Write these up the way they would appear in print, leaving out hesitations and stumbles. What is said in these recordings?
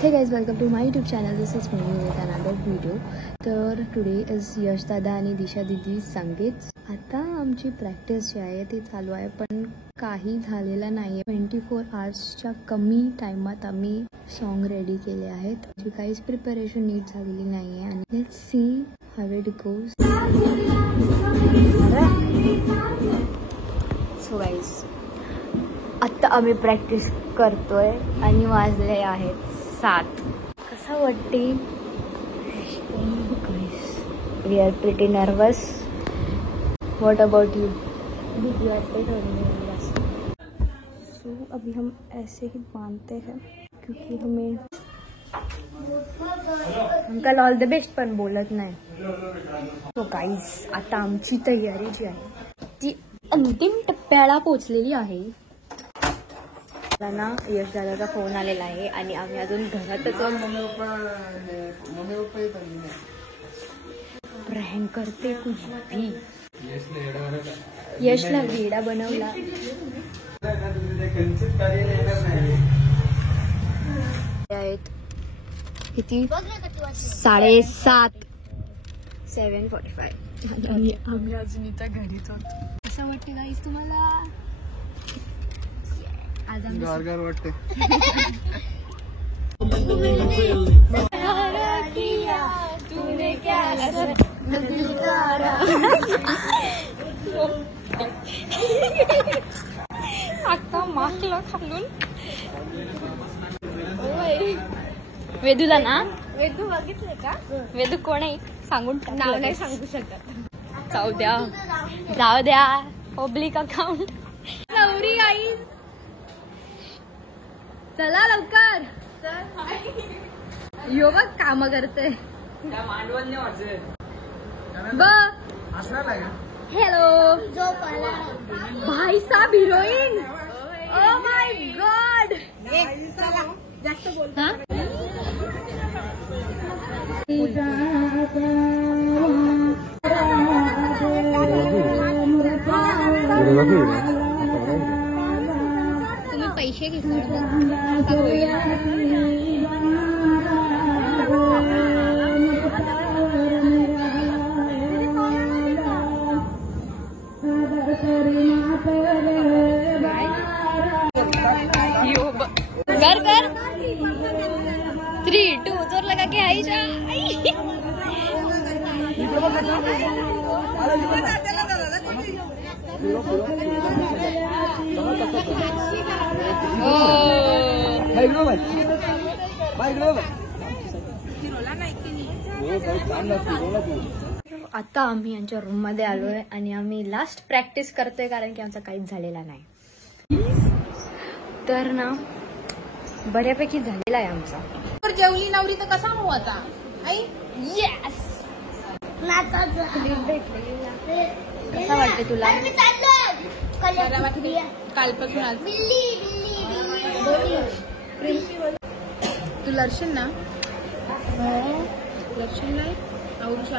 Hey guys, welcome to my YouTube channel. This is me with another video. तर today is यश दादा आणि दिशा दीदी संगीत. आता आमची प्रॅक्टिस जी आहे ती चालू आहे, पण काही झालेलं नाही आहे. 24 आवर्सच्या कमी टाइमात आम्ही सॉन्ग रेडी केले आहेत. काहीच प्रिपरेशन नीट झालेली नाही आहे आणि let's see how it goes. So guys, आता आम्ही प्रॅक्टिस करतोय आणि वाजले आहेत 7. कसा वाटते? We are pretty nervous. What about you? भीती वाटते थोड़ी. सो अभी हम ऐसे ही बांधते हैं क्योंकि हमें अंकल ऑल द बेस्ट पण बोलत नाही. सो गाईज, आता आमची तयारी जी आहे ती अंतिम टप्प्याला पोहोचलेली आहे. ना यश दादाचा फोन आलेला आहे आणि आम्ही अजून घरातच प्रँक करते कुछ भी. यशला वेडा बनवला. आहेत किती? 7:30. 7:45. आम्ही अजून इथं घरीच होतो. असं वाटते गाईस तुम्हाला? गार वाटते. आता माकला खालून वेदूला ना. वेदू बघितले का? वेदू कोण आहे सांगून नाव नाही सांगू शकत. जाऊ द्या पब्लिक अकाउंट. नवरी गाईस, चला लवकर. यो बघ काम करते. हॅलो भाई साहब, हिरोईन. Oh my God. जास्त बोलता. तुम्ही पैसे घेतले. कर 3, 2 जोर लगा के आई जा. आता आम्ही यांच्या रूम मध्ये आलोय आणि आम्ही लास्ट प्रॅक्टिस करतोय कारण की आमचा काहीच झालेला नाही. तर ना बऱ्यापैकी झालेला आहे आमचा. तर जेवली नवरी तर कसा हो आता आई. येस. कसा वाटते तुला? कालपासून आज तू लढशील ना? लढशील नाही? आवडूशी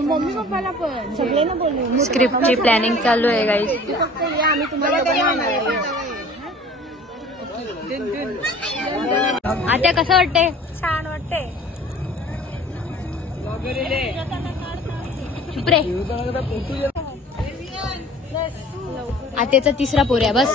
मम्मी पप्पाला पण सगळे ना बोलले. स्क्रिप्टची प्लॅनिंग चालू आहे गाईस. फक्त या, आम्ही तुम्हाला आता कसं वाटते? छान वाटते. चुप रे. आत्याचा 3रा पोऱ्या बस.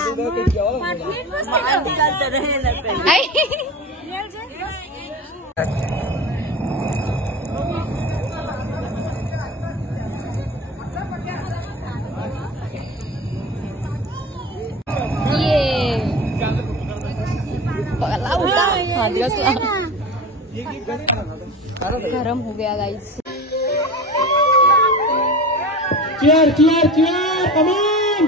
गरम हो गया guys. Cheer cheer cheer, come on.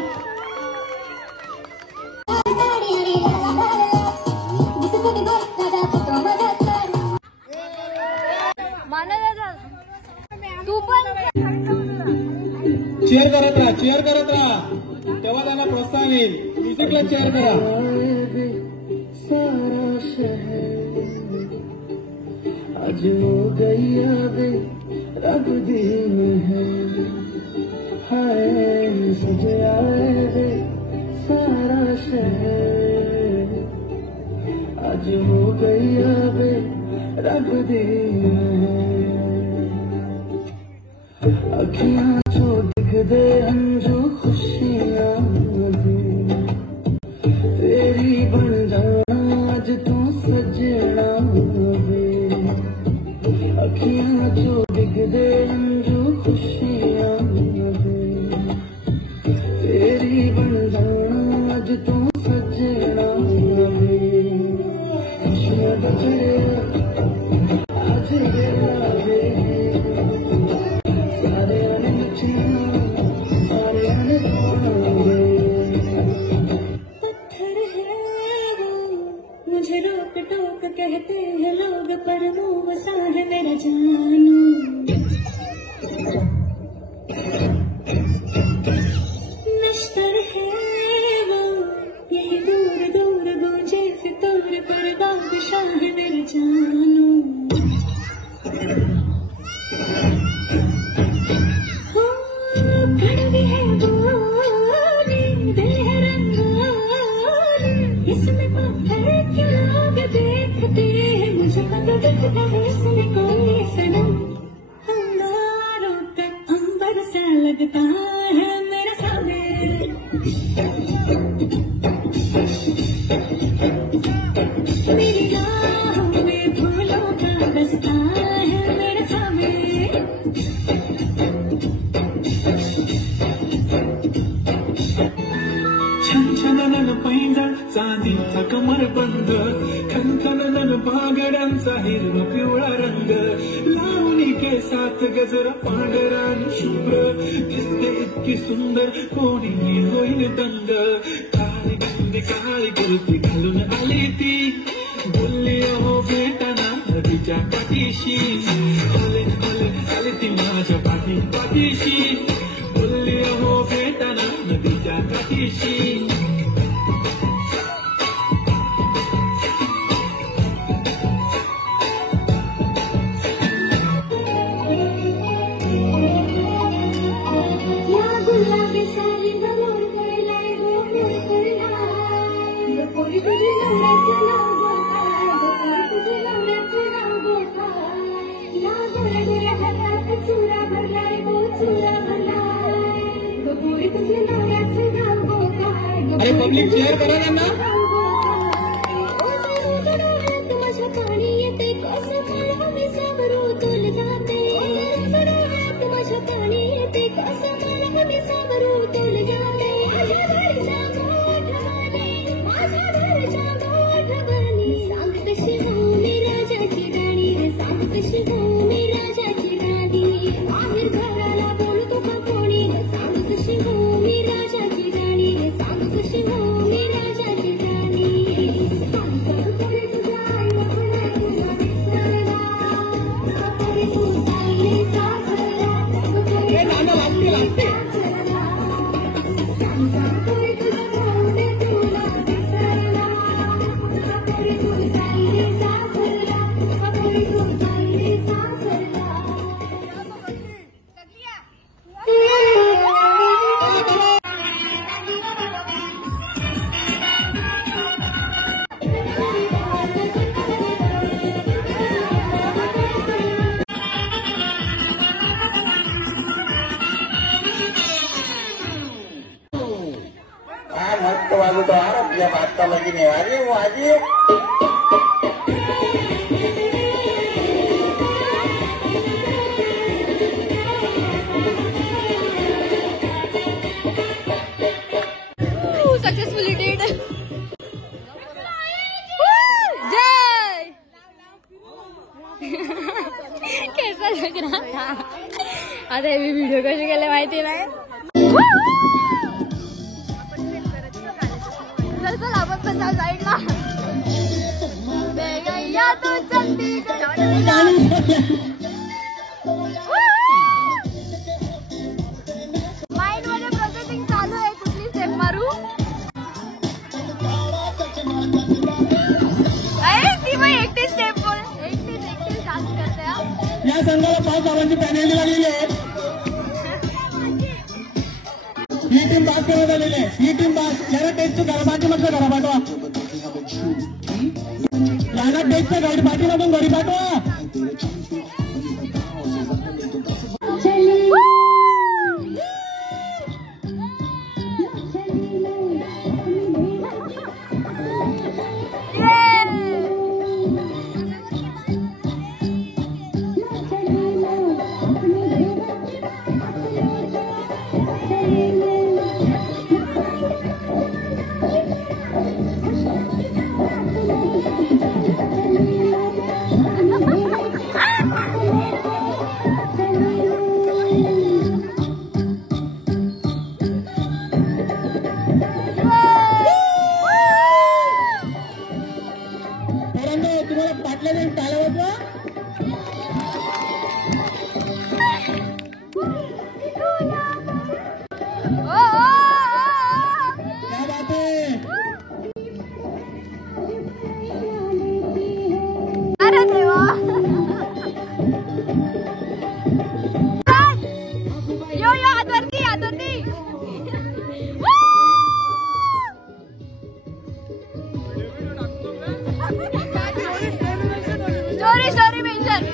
तू पण चीयर करत राहा. तेव्हा त्यांना प्रोत्साहन येईल. म्युझिकला चीयर करा. आज हो गई रब दिन है, हाय सज आए सारा शहर. आज हो गई अब रख दी अखियां जो दिख दे अंजू खुशियां तेरी बन जाना आज तू सजना अखियां जो दिख दे अंजू खुशियां तेरी बन जाना आज तू सजना खुशियां बचे आज ये लागे सारे आने नचियां सारे आने पावे पत्थर है वो मुझे रोक टोक कहते हैं लोग पर मुँह वसा है मेरा जानू नश्तर है वो यही दूर दूर गूंजे फितूर पर बादशाह है मेरा जानू हो कड़वी है वो दिल है रंगारी इसमें पत्थर क्यों लोग देखते हैं मुझे पता दिखता है इसमें कोई सनम अंगारों का अंबर सा लगता है मेरा साबिर मेरी राहों में फूलों का बसता है मेरा साबिर छनछनन पैंजण चांदीचा कमरबंद खनखनन भागड्यांचा हिरवा पिवळा रंग लावणी केसात गजरा पांढरा आणि शुभ्र दिसते इतकी सुंदर कोणी होईल दंग काळी गंदी काळी कुर्ती घालून आली ती बोलली अहो भेटाना नदीच्या काठीशी आले आले आले ती माझ्या पाठीशी बोलली अहो भेटाना नदीच्या काठीशी अरे पब्लिक शेअर करा त्यांना मस्त वाजवतो आपल्या मागचा लगीन वाजे वाजे सक्सेसफुली डेड जय कैसा लग रहा था आता मी व्हिडिओ कसे केले माहिती नाही चल आपण पण जाऊ साईडला गैया तो चंडीगढ़ माइंड मध्ये प्रोसेसिंग चालू आहे कुठली स्टेप मारू ती मग एकटी स्टेप बोल एकटी डान्स करते या संघाला 5 धावांची पॅनल्टी लागलेली आहे ही टीम बाद करण्यात आलेली आहे ही टीम बाद जरा टेस्ट करा बाकी मग करा पाठवा मागच्या गाडी पाठीमधून गाडी पाठवा. तुम्हाला पाटल्या जाऊन चालवायचं. अरे देवा यो यो आदरती आदरती स्टोरी स्टोरी मेंशन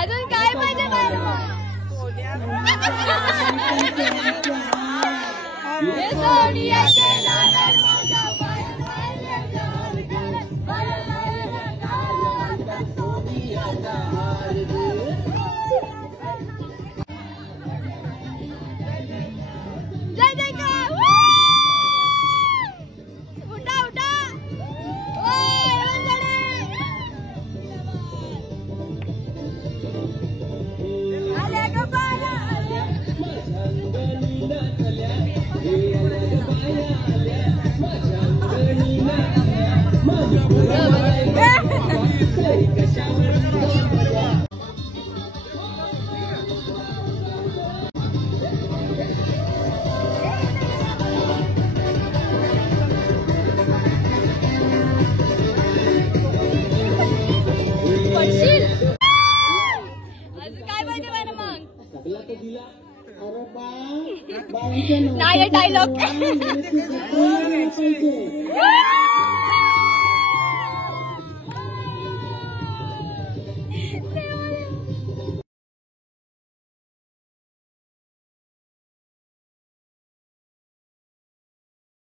अजून काय पाहिजे जय जयकार उठा उठा नाही डायलॉग